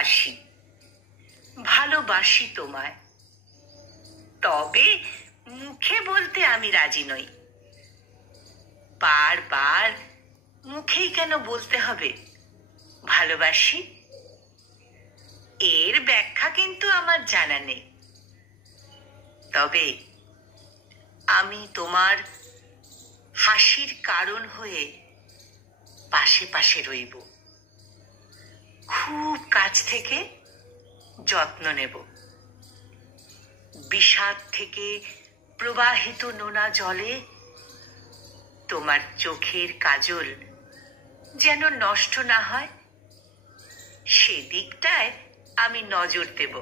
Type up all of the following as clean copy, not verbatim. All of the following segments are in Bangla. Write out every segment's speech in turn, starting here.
ভালোবাসি, ভালোবাসি তোমায়। তবে মুখে বলতে আমি রাজি নই। বারবার মুখেই কেন বলতে হবে ভালোবাসি? এর ব্যাখ্যা কিন্তু আমার জানা নেই। তবে আমি তোমার হাসির কারণ হয়ে পাশে পাশে রইব। খুব কাছ থেকে যত্ন নেব। বিষাদ থেকে প্রবাহিত নোনা জলে তোমার চোখের কাজল যেন নষ্ট না হয়, সেদিকটায় আমি নজর দেব।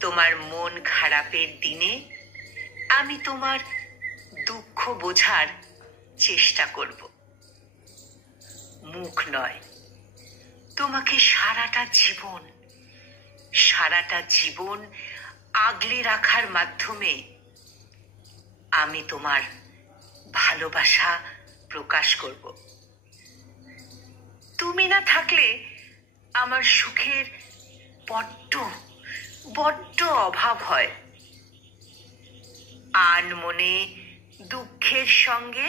তোমার মন খারাপের দিনে আমি তোমার দুঃখ বোঝার চেষ্টা করব। মুখ নয়, তোমাকে সারাটা জীবন আগলে রাখার মাধ্যমে আমি তোমার ভালোবাসা প্রকাশ করব। তুমি না থাকলে আমার সুখের বড্ড অভাব হয়। আনমনে দুঃখের সঙ্গে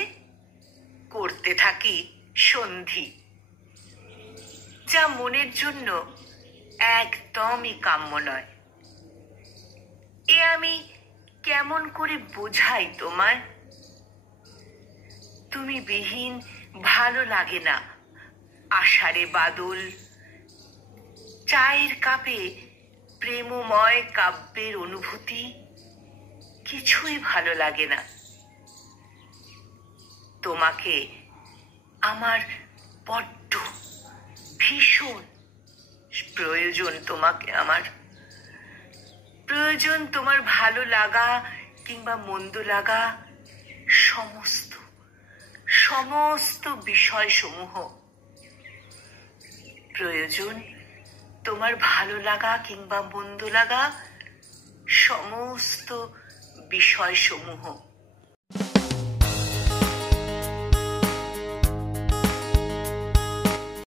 করতে থাকি সন্ধি, যা মনের জন্য একদমই কাম্য নয়। এ আমি কেমন করে বোঝাই তোমায়? তুমি বিহীন ভালো লাগে না আষাঢ়ে বাদল, চায়ের কাপে প্রেমময় কাব্যের অনুভূতি কিছুই ভালো লাগে না। তোমাকে আমার বড্ড ভীষণ প্রয়োজন। তোমাকে আমার প্রয়োজন, তোমার ভালো লাগা কিংবা মন্দ লাগা সমস্ত বিষয়সমূহ প্রয়োজন। তোমার ভালো লাগা কিংবা মন্দ লাগা সমস্ত বিষয়সমূহ